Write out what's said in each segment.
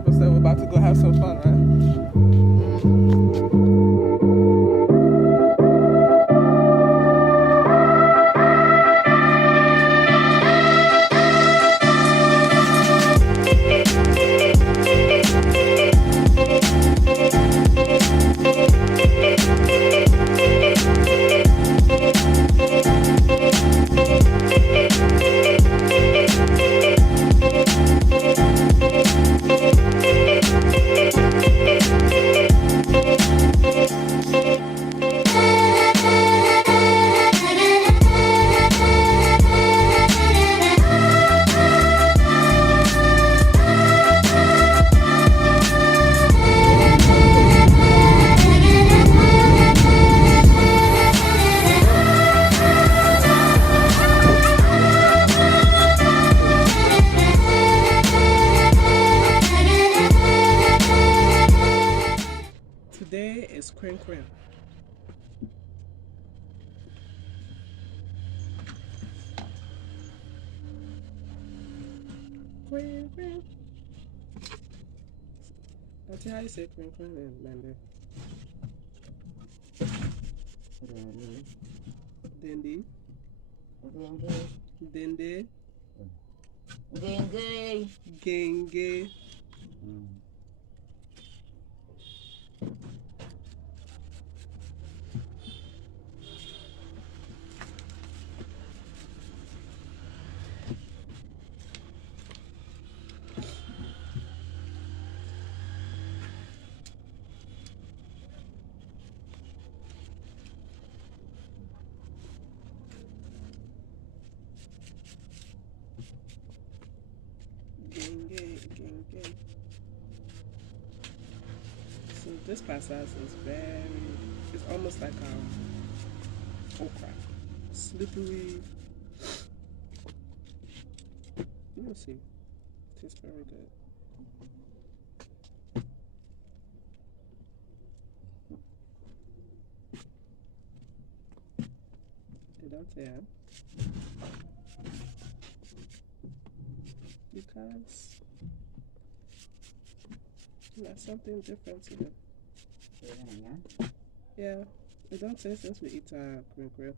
Papa said we're about to go have some fun, right? Today is krane. Krane. That's how you say krane in Mande. Dende. Dende. Genge. Genge. So this passage is it's almost like okra. Slippery. You'll see. Tastes very good. Yeah. Because that's something different to it. Yeah. We don't say since we eat krane.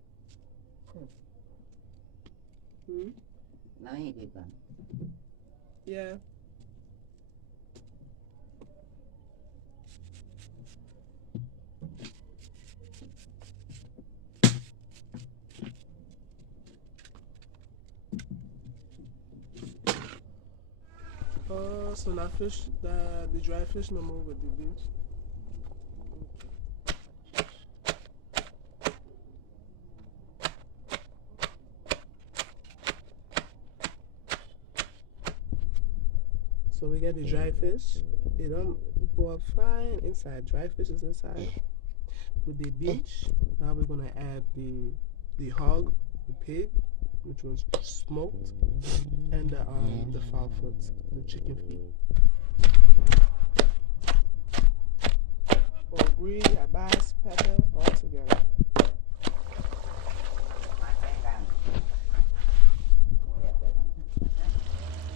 Yeah. So now fish, the dry fish no more with the beach. So we get the dry fish. They don't boil fine inside. Dry fish is inside with the beach. Now we're gonna add the hog, the pig, which was smoked, and the fowl foot, the chicken feet. Ogri, abas, pepper, all together.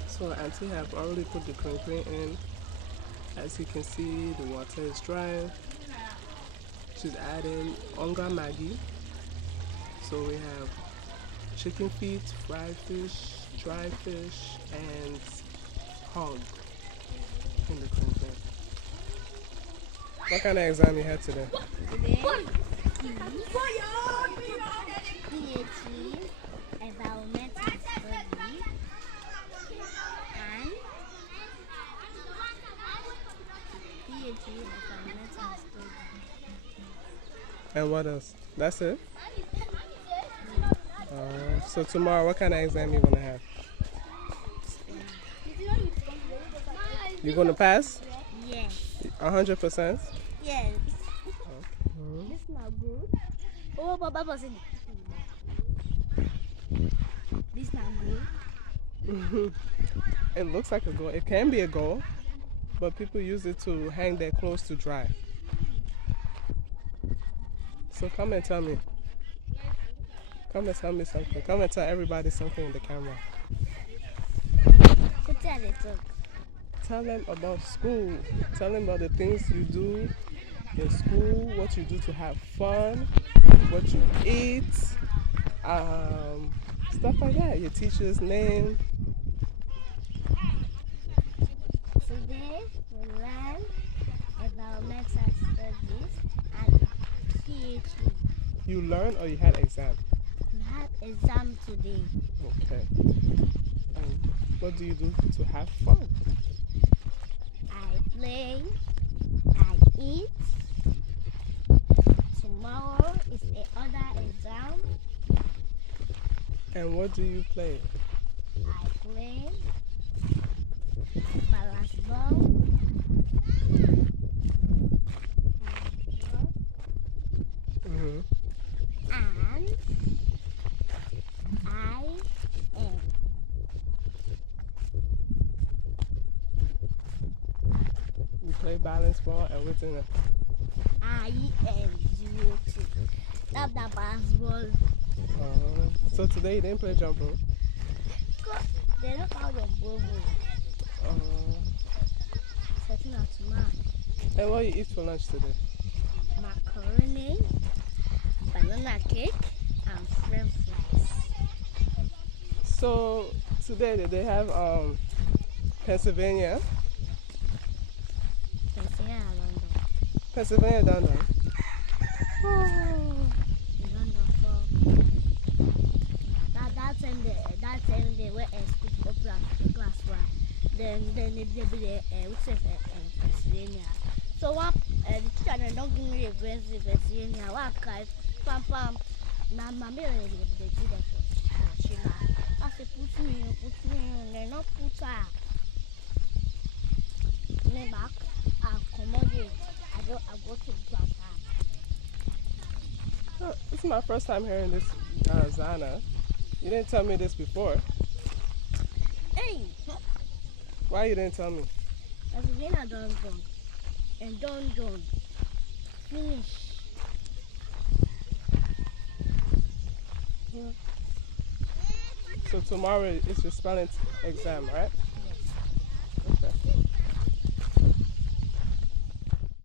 So Auntie have already put the krane in. As you can see, the water is dry. She's adding onga maggi. So we have chicken feet, fried fish, dry fish, and hog in the krane. What kind of exam you had today? Today, PhD, environmental study, and PhD, environmental study. And what else? That's it? So tomorrow, what kind of exam you gonna have? You gonna pass? Yes. 100%? Yes. This is not good. Oh, Baba was in this not good. It looks like a goal. It can be a goal, but people use it to hang their clothes to dry. So come and tell me. Come and tell me something. Come and tell everybody something in the camera. tell them about school. Tell them about the things you do in school, what you do to have fun, what you eat, stuff like that. Your teacher's name. Today we learn environmental studies and PhD. You learn or you had exam? We had exam today. Okay. What do you do to have fun? I play, I eat. Tomorrow is another exam. And what do you play? I play balance ball. Mm-hmm. And I am. You play balance ball and what's in it? I am 02. That's the balance ball. So today you didn't play jump rope? They don't call them bubble. Setting up tomorrow. And what you eat for lunch today? Macaroni, banana cake, and french fries. So today they have Pennsylvania. Pennsylvania down there. That time they were school class one. Then they be there Pennsylvania. So one the teacher don't give me a Pennsylvania. What kind pam pam. My mommy they do that for Shiba. I say put me in. They not put her. Me back. I accommodate. I go to class. This is my first time hearing this, Zana. You didn't tell me this before. Hey! Why you didn't tell me? Pennsylvania done. And done. Finish. So tomorrow is your spelling exam, right?